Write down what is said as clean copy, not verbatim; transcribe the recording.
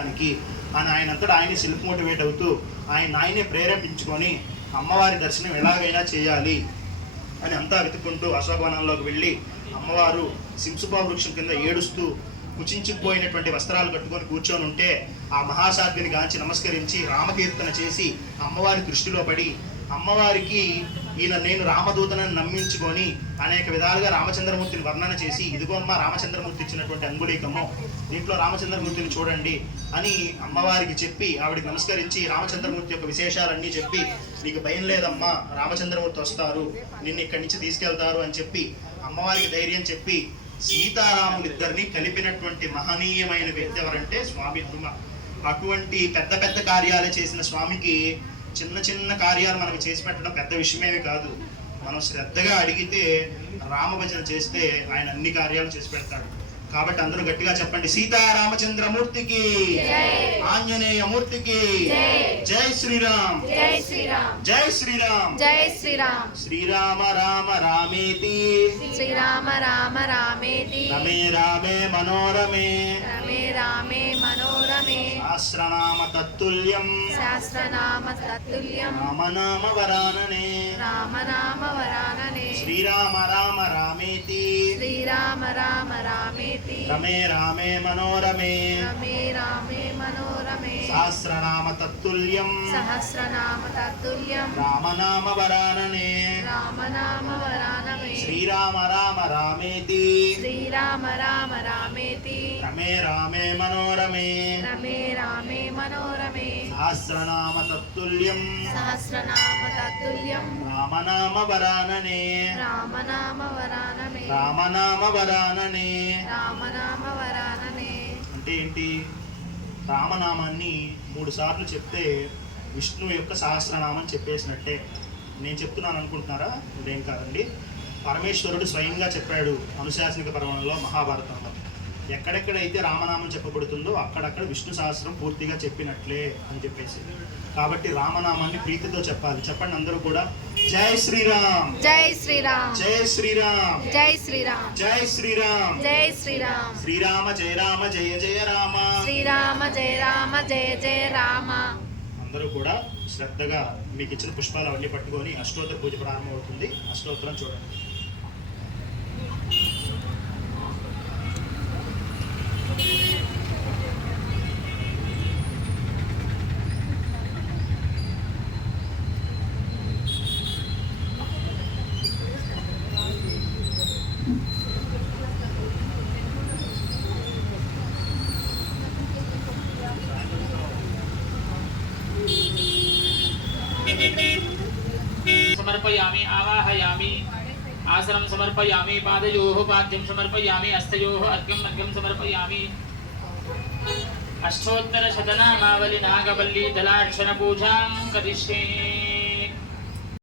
అని ఆయనంతటా ఆయన self motivate అవుతూ ఆయనే ప్రేరేపించుకొని అమ్మవారి దర్శనం ఎలాగైనా చేయాలి అని అంతా వెతుక్కుంటూ అశోకవనంలోకి వెళ్ళి అమ్మవారు సింసుబా వృక్షం కింద ఏడుస్తూ కుచించుకుపోయినటువంటి వస్త్రాలు కట్టుకొని కూర్చొని ఉంటే ఆ మహాసాధ్విని గాంచి నమస్కరించి రామకీర్తన చేసి అమ్మవారి దృష్టిలో పడి అమ్మవారికి నేను రామదూతనని నమ్మించుకొని అనేక విధాలుగా రామచంద్రమూర్తిని వర్ణన చేసి ఇదిగో అమ్మ రామచంద్రమూర్తి ఇచ్చినటువంటి అంగుళీకము, దీంట్లో రామచంద్రమూర్తిని చూడండి అని అమ్మవారికి చెప్పి ఆవిడికి నమస్కరించి రామచంద్రమూర్తి యొక్క విశేషాలన్నీ చెప్పి నీకు భయం లేదమ్మా, రామచంద్రమూర్తి వస్తారు, నిన్ను ఇక్కడి నుంచి తీసుకెళ్తారు అని చెప్పి అమ్మవారికి ధైర్యం చెప్పి సీతారాములిద్దరిని కలిపినటువంటి మహనీయమైన వ్యక్తి ఎవరంటే స్వామి ధర్మ. అటువంటి పెద్ద పెద్ద కార్యాలు చేసిన స్వామికి చిన్న చిన్న కార్యాలు మనకు చేసి పెట్టడం పెద్ద విషయమేమి కాదు. మనం శ్రద్ధగా అడిగితే రామభజన చేస్తే ఆయన అన్ని కార్యాలు చేసి పెడతాడు. కాబట్టి అందరూ గట్టిగా చెప్పండి, సీతారామచంద్రమూర్తికి, ఆంజనేయ మూర్తికి జై శ్రీరామ్, జై శ్రీరామ్, జై శ్రీరామ్, జై శ్రీరామ్. శ్రీరామ రామ రామేతి, శ్రీరామ రామ రామేతి, రమే రామే మనోరమే, రమే రామే మనోరమే, సహస్రనామ తత్తుల్యం, సహస్రనామ తత్తుల్యం, రామనామ వరాననే, రామనామ వరాననే, శ్రీరామ రామ రామేతి, శ్రీరామ రామ రామేతి, రమే రామే మనోరమే, రమే రామే మనోరమే, సహస్రనామ తత్తుల్యం, సహస్రనామ తత్తుల్యం, రామనామ వరాననే, రామనామ వరాననే, శ్రీరామ రామ రామేతి, శ్రీరామ రామ రామేతి, రమే రామే మనోరమే, రమే రామే మనోరమే, సహస్రనామ తత్తుల్యం, సహస్రనామ తత్తుల్యం, రామనామ వరాననే, రామనామ వరాననే, రామనామ వరాననే, రామనామ వరాననే. అంటే ఏంటి? రామనామాన్ని 3 సార్లు చెప్తే విష్ణువు యొక్క సహస్రనామం చెప్పేసినట్టే. నేను చెప్తున్నాను అనుకుంటున్నారా? ఇదేం కాదండి. పరమేశ్వరుడు స్వయంగా చెప్పాడు అనుశాసనిక పర్వంలో, మహాభారతంలో. ఎక్కడెక్కడైతే రామనామం చెప్పబడుతుందో అక్కడక్కడ విష్ణు సహస్రం పూర్తిగా చెప్పినట్లే అని చెప్పేసి. కాబట్టి రామనామాన్ని ప్రీతితో చెప్పాలి. చెప్పండి అందరూ కూడా, జై శ్రీరామ్, జై శ్రీరామ్, జై శ్రీరామ్, జై శ్రీరామ్, జై శ్రీరామ్, జై శ్రీరామ్, శ్రీరామ జయ రామ జయ జయ రామ, శ్రీరామ జయ రామ జయ జయ రామ. అందరూ కూడా శ్రద్ధగా మీకు ఇచ్చిన పుష్పాలు అవన్నీ పట్టుకొని అష్టోత్తర పూజ ప్రారంభమవుతుంది. అష్టోత్తరం చూడండి. समर्पयामि, आवाहयामि, आसनं समर्पयामि, पादयोः पाद्यं समर्पयामि, हस्तयोः अर्घ्यं समर्पयामि. अष्टोत्तर शतनामावलि नागवल्ली दलार्चन पूजां करिष्ये.